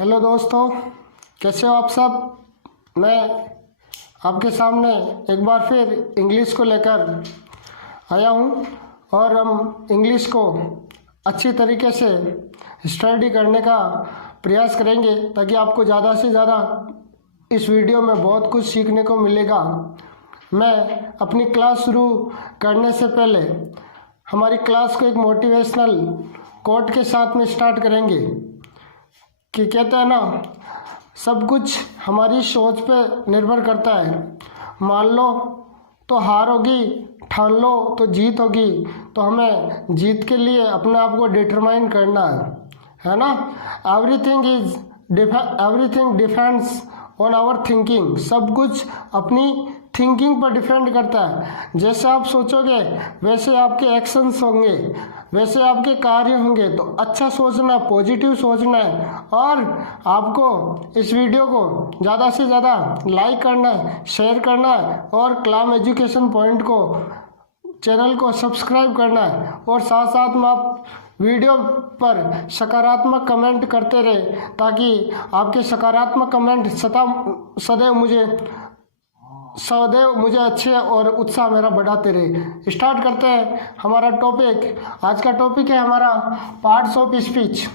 Hello दोस्तों, कैसे हो आप सब। मैं आपके सामने एक बार फिर इंग्लिश को लेकर आया हूँ और हम इंग्लिश को अच्छी तरीके से स्टडी करने का प्रयास करेंगे ताकि आपको ज़्यादा से ज़्यादा इस वीडियो में बहुत कुछ सीखने को मिलेगा। मैं अपनी क्लास शुरू करने से पहले हमारी क्लास को एक मोटिवेशनल कोट के साथ में स्टार्ट करेंगे कि कहते हैं ना, सब कुछ हमारी सोच पे निर्भर करता है। मान लो तो हार होगी, ठान लो तो जीत होगी। तो हमें जीत के लिए अपने आप को डिटरमाइन करना है ना। Everything depends on our thinking. सब कुछ अपनी थिंकिंग पर डिपेंड करता है। जैसे आप सोचोगे वैसे आपके एक्शंस होंगे, वैसे आपके कार्य होंगे। तो अच्छा सोचना, पॉजिटिव सोचना है और आपको इस वीडियो को ज़्यादा से ज़्यादा लाइक करना है, शेयर करना है और कलाम एजुकेशन पॉइंट को चैनल को सब्सक्राइब करना है। और साथ साथ में आप वीडियो पर सकारात्मक कमेंट करते रहे ताकि आपके सकारात्मक कमेंट सदैव मुझे अच्छे और उत्साह मेरा बढ़ाते रहे। स्टार्ट करते हैं हमारा टॉपिक। आज का टॉपिक है हमारा parts of speech.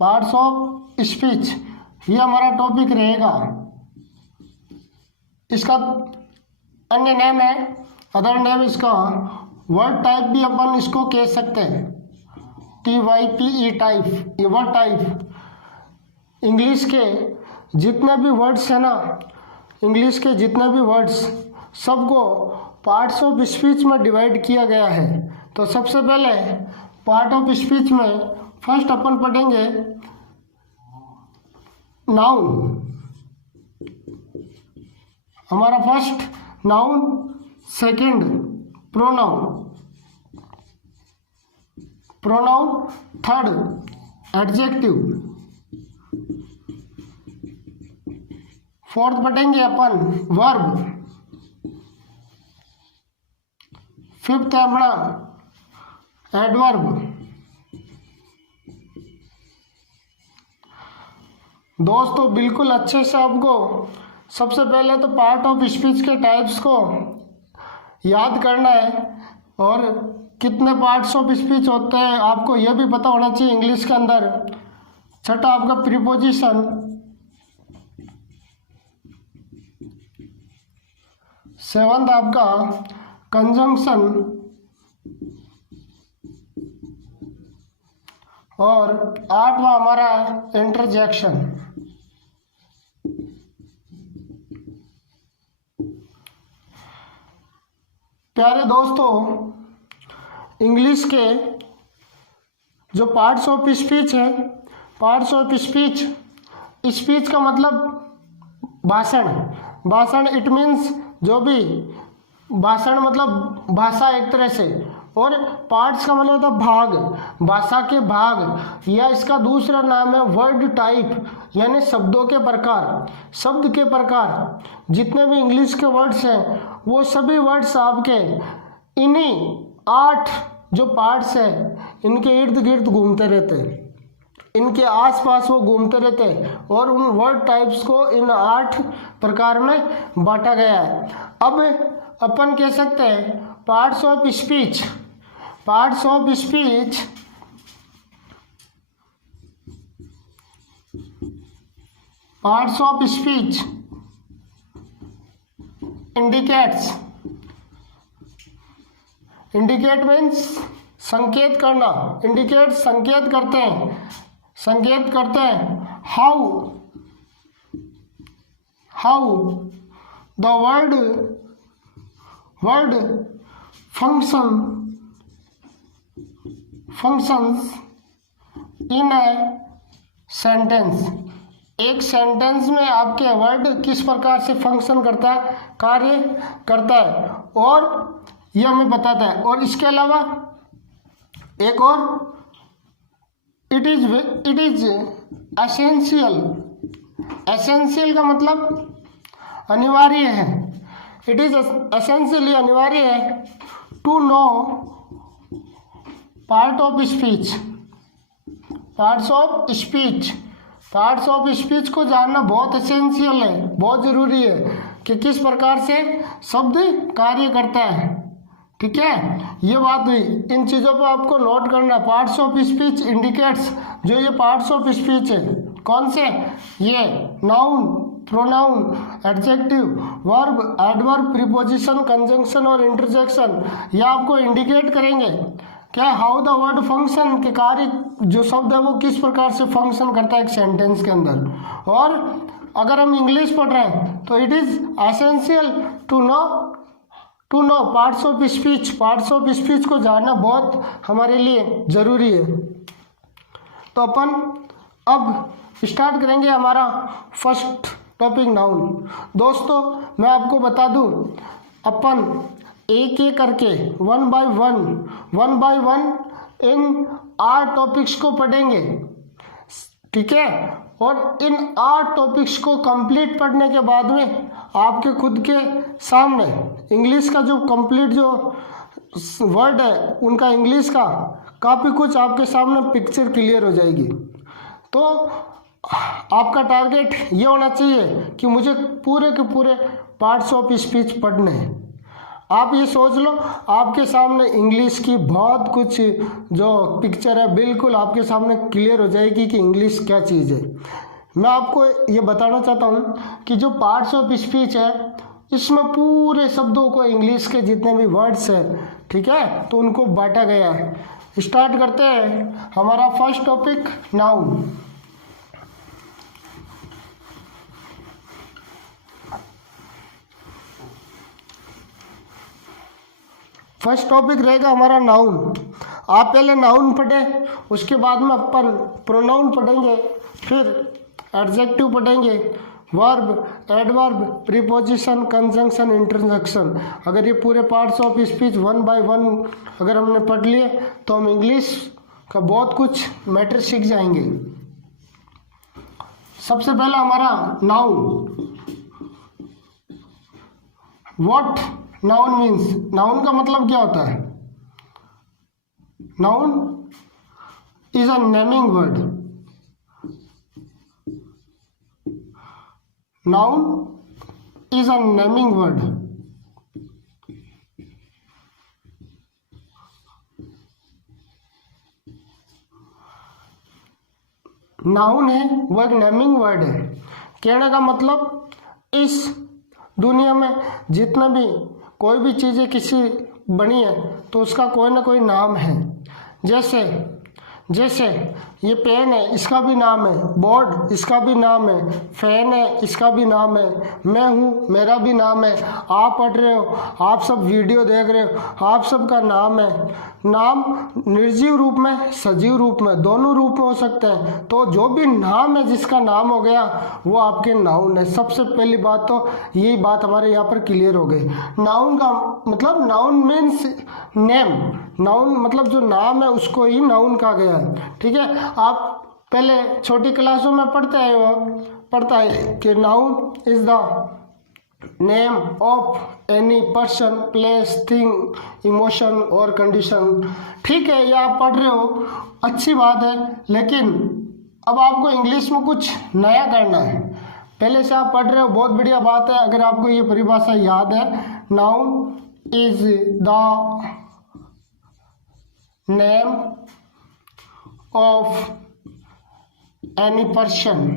Parts of speech ये हमारा टॉपिक रहेगा। इसका अन्य नेम है, अदर नेम इसका वर्ड टाइप भी अपन इसको कह सकते हैं। TYPE type. ये वर्ड टाइप इंग्लिश के जितने भी वर्ड्स हैं ना, इंग्लिश के जितने भी वर्ड्स सबको पार्ट्स ऑफ स्पीच में डिवाइड किया गया है। तो सबसे पहले पार्ट ऑफ स्पीच में फर्स्ट अपन पढ़ेंगे नाउन। हमारा first noun, second pronoun, third adjective, fourth पढ़ेंगे अपन वर्ब, फिफ्थ है अपना एडवर्ब। दोस्तों बिल्कुल अच्छे से आपको सबसे पहले तो पार्ट ऑफ स्पीच के टाइप्स को याद करना है और कितने पार्ट्स ऑफ स्पीच होते हैं आपको यह भी पता होना चाहिए इंग्लिश के अंदर। छठा आपका प्रीपोजिशन, सेवंथ आपका कंजंक्शन और आठवां हमारा इंटरजेक्शन। प्यारे दोस्तों, इंग्लिश के जो पार्ट्स ऑफ स्पीच है, पार्ट्स ऑफ स्पीच, स्पीच का मतलब भाषण। इट मीन्स जो भी भाषण मतलब भाषा एक तरह से, और पार्ट्स का मतलब होता है भाग, भाषा के भाग, या इसका दूसरा नाम है वर्ड टाइप यानी शब्दों के प्रकार। शब्द के प्रकार जितने भी इंग्लिश के वर्ड्स हैं वो सभी वर्ड्स आपके इन्हीं 8 जो पार्ट्स हैं इनके इर्द गिर्द घूमते रहते हैं, इनके आसपास वो घूमते रहते हैं और उन वर्ड टाइप्स को इन 8 प्रकार में बांटा गया है। अब अपन कह सकते हैं parts of speech. Parts of speech indicate means संकेत करना। इंडिकेट संकेत करते हैं how the word functions in a sentence। एक सेंटेंस में आपके वर्ड किस प्रकार से फंक्शन करता है, कार्य करता है, और यह हमें बताता है। और इसके अलावा एक और, इट इज एसेंशियल का मतलब अनिवार्य है। इट इज एसेंशियली अनिवार्य है to know part of speech. Parts of speech. Parts of speech को जानना बहुत एसेंशियल है, बहुत ज़रूरी है कि किस प्रकार से शब्द कार्य करता है। ठीक है, ये बात हुई। इन चीज़ों पर आपको नोट करना। पार्ट्स ऑफ स्पीच इंडिकेट्स, जो ये पार्ट्स ऑफ स्पीच है कौन से, ये noun, pronoun, adjective, verb, adverb, preposition, conjunction और इंटरजेक्शन, ये आपको इंडिकेट करेंगे क्या हाउ द वर्ड फंक्शन, के कार्य जो शब्द है वो किस प्रकार से फंक्शन करता है एक सेंटेंस के अंदर। और अगर हम इंग्लिश पढ़ रहे हैं तो it is essential to know parts of speech. Parts of speech को जानना बहुत हमारे लिए ज़रूरी है। तो अपन अब स्टार्ट करेंगे हमारा फर्स्ट टॉपिक, नाउन। दोस्तों मैं आपको बता दूं, अपन एक एक करके one by one in 8 topics को पढ़ेंगे। ठीक है, और इन 8 टॉपिक्स को कंप्लीट पढ़ने के बाद में आपके खुद के सामने इंग्लिश का जो कंप्लीट जो वर्ड है उनका इंग्लिश का काफ़ी कुछ आपके सामने पिक्चर क्लियर हो जाएगी। तो आपका टारगेट ये होना चाहिए कि मुझे पूरे के पूरे पार्ट्स ऑफ स्पीच पढ़ने हैं। आप ये सोच लो, आपके सामने इंग्लिश की बहुत कुछ जो पिक्चर है बिल्कुल आपके सामने क्लियर हो जाएगी कि इंग्लिश क्या चीज़ है। मैं आपको ये बताना चाहता हूँ कि जो पार्ट्स ऑफ स्पीच है इसमें पूरे शब्दों को, इंग्लिश के जितने भी वर्ड्स हैं, ठीक है, तो उनको बांटा गया है। स्टार्ट करते हैं हमारा first topic, noun. First topic रहेगा हमारा नाउन। आप पहले नाउन पढ़े, उसके बाद में अपन प्रोनाउन पढ़ेंगे, फिर एडजेक्टिव पढ़ेंगे, verb, adverb, preposition, conjunction, interjection. अगर ये पूरे parts of speech one by one अगर हमने पढ़ लिए तो हम इंग्लिश का बहुत कुछ मैटर सीख जाएंगे। सबसे पहला हमारा noun. What noun means, noun का मतलब क्या होता है? Noun is a naming word. Noun is a naming word. Noun है वो एक नेमिंग वर्ड है। कहने का मतलब इस दुनिया में जितना भी कोई भी चीज़ें किसी बनी है तो उसका कोई ना कोई नाम है। जैसे ये पेन है, इसका भी नाम है, बोर्ड इसका भी नाम है, फैन है इसका भी नाम है, मैं हूँ मेरा भी नाम है, आप पढ़ रहे हो, आप सब वीडियो देख रहे हो, आप सब का नाम है। नाम निर्जीव रूप में, सजीव रूप में, दोनों रूप में हो सकते हैं। तो जो भी नाम है, जिसका नाम हो गया वो आपके नाउन है। सबसे पहली बात तो यही बात हमारे यहाँ पर क्लियर हो गई। नाउन का मतलब, नाउन मीन्स नेम। नाउन मतलब जो नाम है उसको ही नाउन कहा गया है। ठीक है, आप पहले छोटी क्लासों में पढ़ता है कि noun is the name of any person, place, thing, emotion और कंडीशन। ठीक है, ये आप पढ़ रहे हो, अच्छी बात है, लेकिन अब आपको इंग्लिश में कुछ नया करना है। पहले से आप पढ़ रहे हो, बहुत बढ़िया बात है। अगर आपको ये परिभाषा याद है, noun is the name of any person,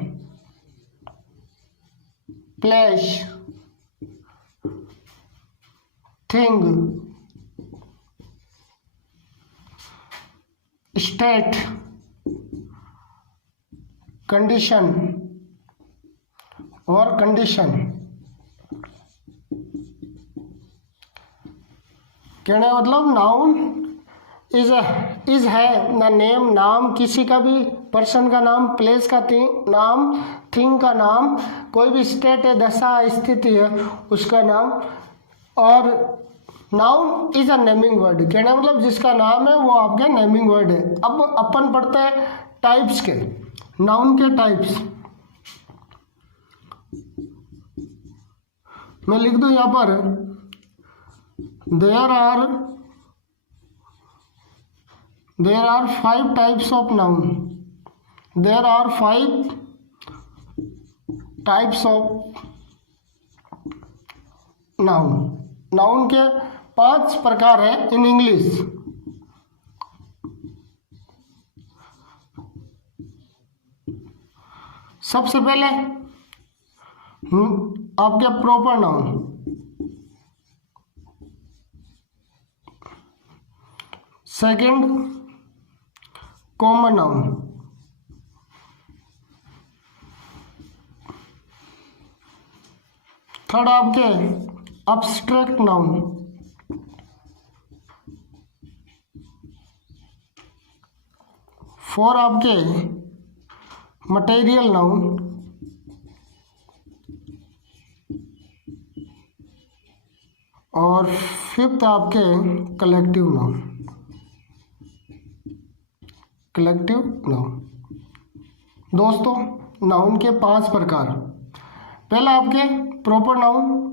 place, thing, state, condition और कंडीशन। कहने का मतलब नाउन इज है ना नेम, नाम किसी का भी, पर्सन का नाम, प्लेस का नाम, थिंग का नाम, कोई भी स्टेट है, दशा, स्थिति है, उसका नाम। और noun is a naming word. कहना मतलब जिसका नाम है वो आपके नेमिंग वर्ड है। अब अपन पढ़ते हैं टाइप्स के, नाउन के टाइप्स। मैं लिख दूं यहाँ पर, there are 5 types of noun. There are 5 types of noun. Noun के 5 प्रकार हैं इन इंग्लिश। सबसे पहले आपके proper noun, second common noun, third आपके अब्स्ट्रैक्ट नाउन, फोर आपके मटेरियल नाउन, और फिफ्थ आपके कलेक्टिव नाउन। कलेक्टिव नाउन दोस्तों, नाउन के 5 प्रकार। पहला आपके प्रॉपर नाउन,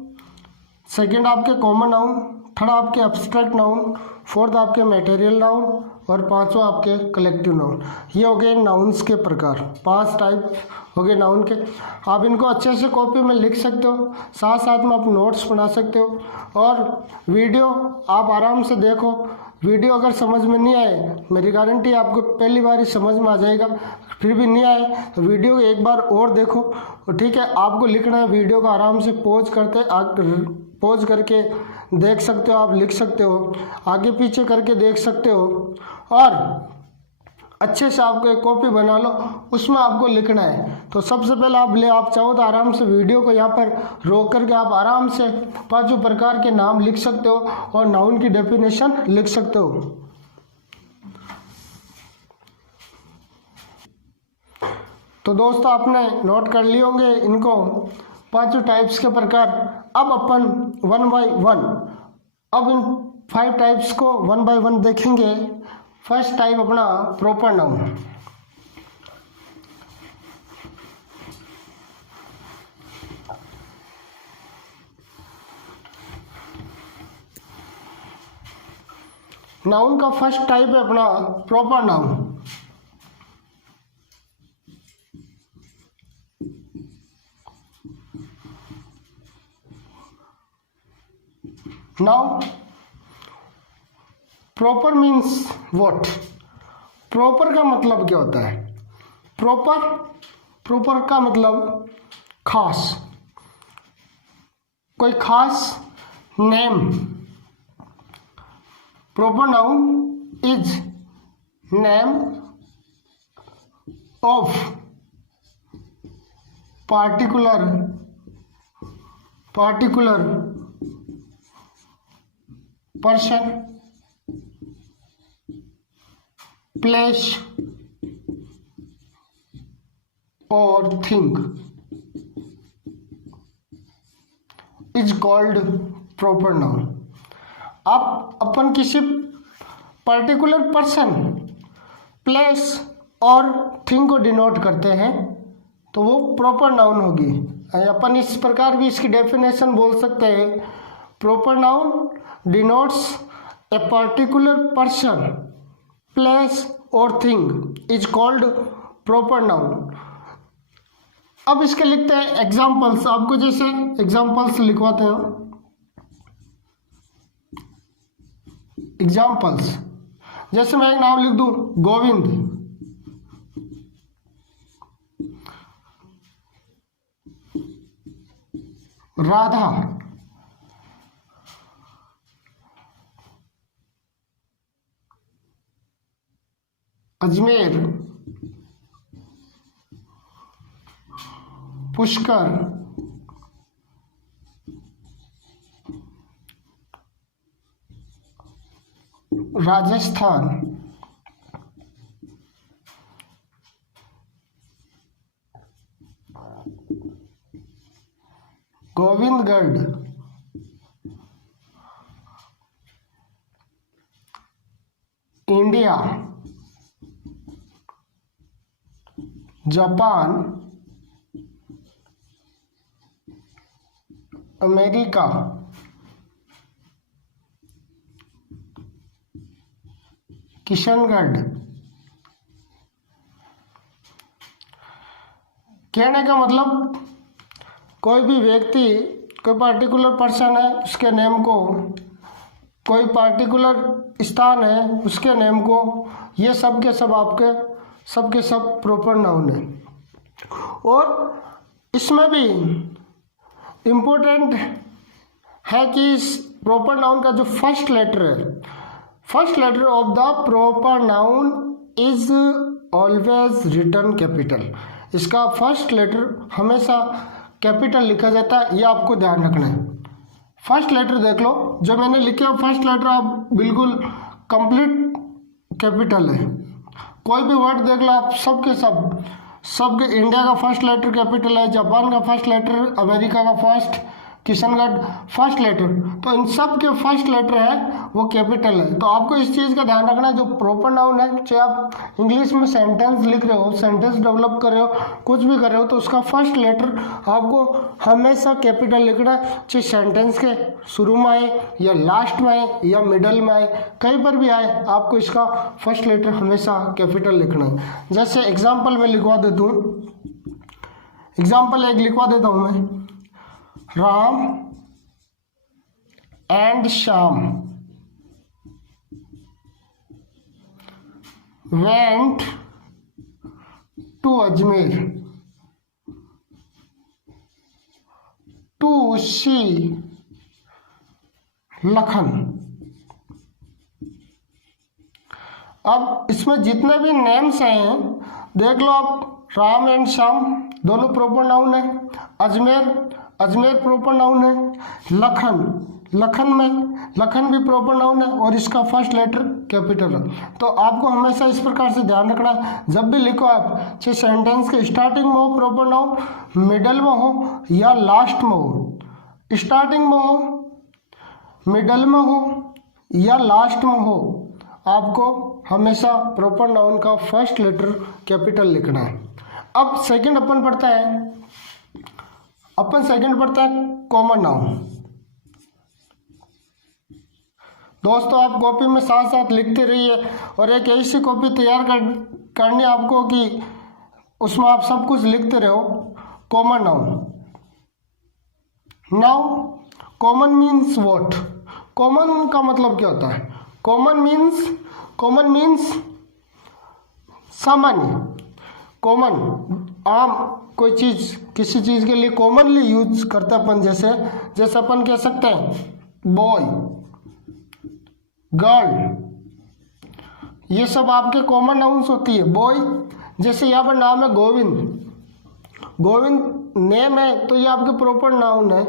सेकंड आपके कॉमन नाउन, थर्ड आपके अब्स्ट्रैक्ट नाउन, फोर्थ आपके मटेरियल नाउन और पांचवा आपके कलेक्टिव नाउन। ये हो गए नाउन्स के प्रकार, 5 टाइप हो गए नाउन के। आप इनको अच्छे से कॉपी में लिख सकते हो, साथ साथ में आप नोट्स बना सकते हो, और वीडियो आप आराम से देखो। वीडियो अगर समझ में नहीं आए, मेरी गारंटी आपको पहली बार ही समझ में आ जाएगा। फिर भी नहीं आए तो वीडियो एक बार और देखो, ठीक है। आपको लिखना है, वीडियो को आराम से पॉज करके देख सकते हो, आप लिख सकते हो, आगे पीछे करके देख सकते हो, और अच्छे से आपको एक कॉपी बना लो, उसमें आपको लिखना है। तो सबसे पहले आप चाहो तो आराम से वीडियो को यहाँ पर रोक करके आप आराम से 5 प्रकार के नाम लिख सकते हो और नाउन की डेफिनेशन लिख सकते हो। तो दोस्तों आपने नोट कर लिए होंगे इनको 5 टाइप्स के प्रकार। अब अपन 1 बाय 1 अब इन 5 टाइप्स को 1 बाय 1 देखेंगे। फर्स्ट टाइप अपना प्रॉपर नाउन। नाउन का फर्स्ट टाइप है अपना proper noun. Now proper means what? Proper का मतलब क्या होता है? प्रॉपर का मतलब खास, कोई खास name. Proper noun is name of particular person, place और thing is called proper noun. आप अपन किसी पर्टिकुलर पर्सन, प्लेस और थिंग को डिनोट करते हैं तो वो प्रॉपर नाउन होगी। अपन इस प्रकार भी इसकी डेफिनेशन बोल सकते हैं, proper noun denotes a particular person, place और thing is called proper noun. अब इसके लिखते हैं एग्जाम्पल्स, आपको जैसे एग्जाम्पल्स लिखवाते हैं। एग्जाम्पल्स जैसे मैं एक नाम लिख दूं Govind, Radha, Ajmer, Pushkar, Rajasthan, Govindgarh, India, Japan, America, Kishangarh, कहने का मतलब कोई भी व्यक्ति, कोई पार्टिकुलर पर्सन है उसके नेम को, कोई पार्टिकुलर स्थान है उसके नेम को, ये सब के सब आपके सब के सब प्रॉपर नाउन है। और इसमें भी इम्पोर्टेंट है कि इस प्रॉपर नाउन का जो फर्स्ट लेटर है, first letter of the proper noun is always written capital. इसका फर्स्ट लेटर हमेशा कैपिटल लिखा जाता है, ये आपको ध्यान रखना है। फर्स्ट लेटर देख लो, जो मैंने लिखे फर्स्ट लेटर आप बिल्कुल कंप्लीट कैपिटल है। कोई भी वर्ड देख लो आप, सबके इंडिया का फर्स्ट लेटर कैपिटल है, जापान का फर्स्ट लेटर, अमेरिका का फर्स्ट, किशनगढ़ फर्स्ट लेटर, तो इन सब के फर्स्ट लेटर है वो कैपिटल है। तो आपको इस चीज़ का ध्यान रखना है, जो प्रॉपर नाउन है, चाहे आप इंग्लिश में सेंटेंस लिख रहे हो, सेंटेंस डेवलप कर रहे हो, कुछ भी कर रहे हो, तो उसका फर्स्ट लेटर आपको हमेशा कैपिटल लिखना है, चाहे सेंटेंस के शुरू में आए या लास्ट में आए या मिडल में आए, कहीं पर भी आए, आपको इसका फर्स्ट लेटर हमेशा कैपिटल लिखना है। जैसे एग्जाम्पल में लिखवा देता हूँ, एग्जाम्पल एक लिखवा देता हूँ मैं, Ram and Shyam went to Ajmer to see Lakhan. अब इसमें जितने भी नेम्स हैं देख लो आप, राम एंड श्याम दोनों प्रॉपर नाउन है, अजमेर प्रॉपर नाउन है, लखन भी प्रॉपर नाउन है और इसका फर्स्ट लेटर कैपिटल है। तो आपको हमेशा इस प्रकार से ध्यान रखना है, जब भी लिखो आप, चाहे सेंटेंस के स्टार्टिंग में हो प्रॉपर नाउन, मिडल में हो या लास्ट में हो, स्टार्टिंग में हो, मिडल में हो या लास्ट में हो, आपको हमेशा प्रॉपर नाउन का फर्स्ट लेटर कैपिटल लिखना है। अब सेकंड अपन पढ़ता है कॉमन नाउन। दोस्तों आप कॉपी में साथ साथ लिखते रहिए और एक ऐसी कॉपी तैयार करनी आपको कि उसमें आप सब कुछ लिखते रहो। Common noun, common means what? Common का मतलब क्या होता है? कॉमन मीन्स सामान्य। कॉमन आम कोई चीज़, किसी चीज़ के लिए कॉमनली यूज करते अपन, जैसे अपन कह सकते हैं बॉय, गर्ल, ये सब आपके कॉमन नाउन्स होती है। बॉय, जैसे यहाँ पर नाम है गोविंद नेम है तो ये आपके प्रॉपर नाउन है,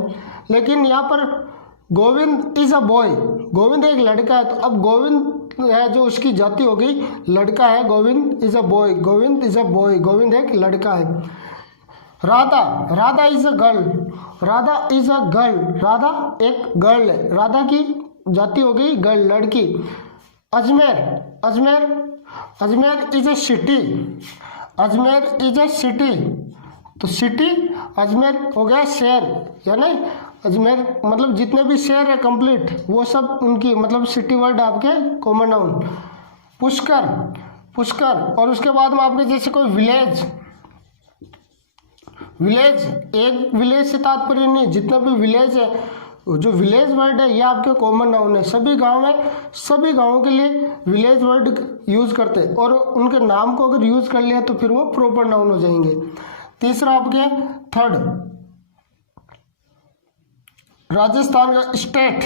लेकिन यहाँ पर Govind is a boy, Govind एक लड़का है, तो अब गोविंद है जो उसकी जाति हो गई लड़का है, Govind is a boy, Govind एक लड़का है। Radha is a girl, Radha एक गर्ल है, राधा की जाति हो गई गर्ल, लड़की। अजमेर इज अ सिटी, तो सिटी अजमेर हो गया शहर, यानी अजमेर मतलब जितने भी शहर है कंप्लीट वो सब उनकी मतलब सिटी वर्ड आपके कॉमन नाउन। पुष्कर, और उसके बाद में आपके जैसे कोई विलेज, एक विलेज से तात्पर्य नहीं, जितना भी विलेज है, जो विलेज वर्ड है ये आपके कॉमन नाउन है। सभी गांवों के लिए विलेज वर्ड यूज करते हैं और उनके नाम को अगर यूज कर लिया तो फिर वो प्रॉपर नाउन हो जाएंगे। तीसरा आपके थर्ड, राजस्थान का स्टेट,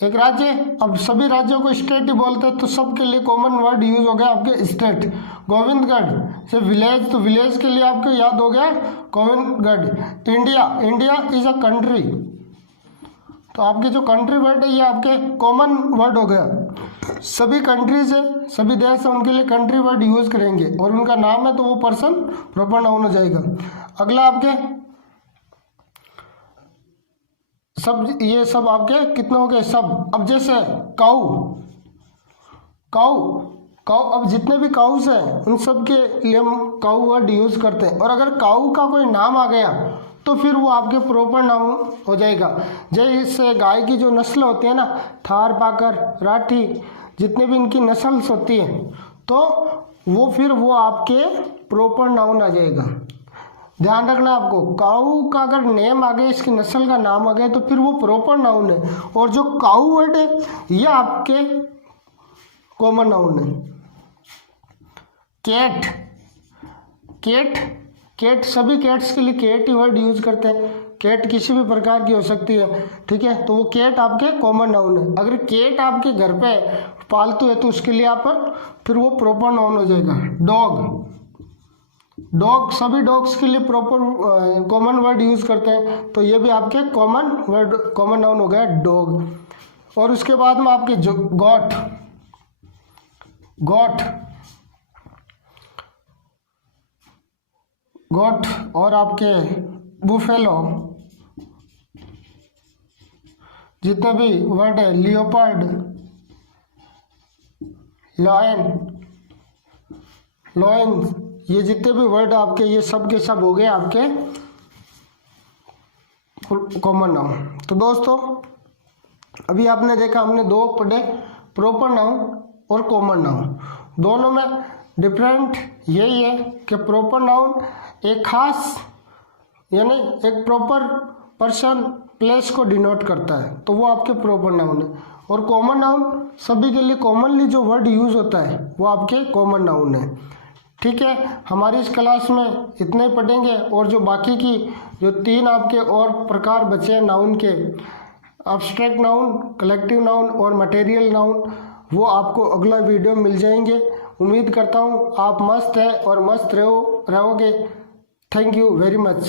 एक राज्य। अब सभी राज्यों को स्टेट ही बोलते हैं, तो सबके लिए कॉमन वर्ड यूज हो गया आपके स्टेट। गोविंदगढ़ से विलेज, तो विलेज के लिए आपको याद हो गया Govindgarh. India is a country, तो आपके जो कंट्री वर्ड है ये आपके कॉमन वर्ड हो गया। सभी कंट्रीज है, सभी देश है, उनके लिए कंट्री वर्ड यूज करेंगे और उनका नाम है तो वो पर्सन प्रॉपर नाउन हो जाएगा। अगला आपके सब, ये सब आपके कितने हो गए सब। अब जैसे काऊ, अब जितने भी काउस हैं उन सब के लिए हम काऊ वर्ड यूज करते हैं, और अगर काऊ का कोई नाम आ गया तो फिर वो आपके प्रॉपर नाउन हो जाएगा। जैसे गाय की जो नस्ल होती है ना, थार, पाकर, राठी, जितने भी इनकी नस्ल्स होती हैं, तो वो आपके प्रॉपर नाउन आ जाएगा। ध्यान रखना आपको, काऊ का अगर नेम आ गया, इसकी नस्ल का नाम आ गया, तो फिर वो प्रॉपर नाउन है। और जो काऊ वर्ड है ये आपके कॉमन नाउन है। कैट, कैट, कैट सभी कैट्स के लिए कैट ही वर्ड यूज करते हैं। कैट किसी भी प्रकार की हो सकती है, ठीक है, तो वो कैट आपके कॉमन नाउन है। अगर कैट आपके घर पे पालतू है तो उसके लिए आप फिर वो प्रॉपर नाउन हो जाएगा। डॉग, डॉग सभी डॉग्स के लिए प्रॉपर कॉमन वर्ड यूज करते हैं, तो ये भी आपके कॉमन वर्ड, कॉमन नाउन हो गया डॉग। और उसके बाद में आपके जो गॉट, गॉट, गॉट और आपके बुफेलो, जितने भी वर्ड है, लियोपार्ड, लॉयन, लॉयन, ये जितने भी वर्ड आपके, ये सब के सब हो गए आपके कॉमन नाउन। तो दोस्तों अभी आपने देखा, हमने दो पढ़े, प्रॉपर नाउन और कॉमन नाउन। दोनों में डिफरेंट यही है कि प्रॉपर नाउन एक खास यानी एक प्रॉपर पर्सन प्लेस को डिनोट करता है, तो वो आपके प्रॉपर नाउन है। और कॉमन नाउन सभी के लिए कॉमनली जो वर्ड यूज होता है वो आपके कॉमन नाउन है। ठीक है, हमारी इस क्लास में इतने पढ़ेंगे, और जो बाकी की जो तीन आपके और प्रकार बचे हैं नाउन के, एब्स्ट्रैक्ट नाउन, कलेक्टिव नाउन और मटेरियल नाउन, वो आपको अगला वीडियो मिल जाएंगे। उम्मीद करता हूँ आप मस्त है और मस्त रहोगे। Thank you very much.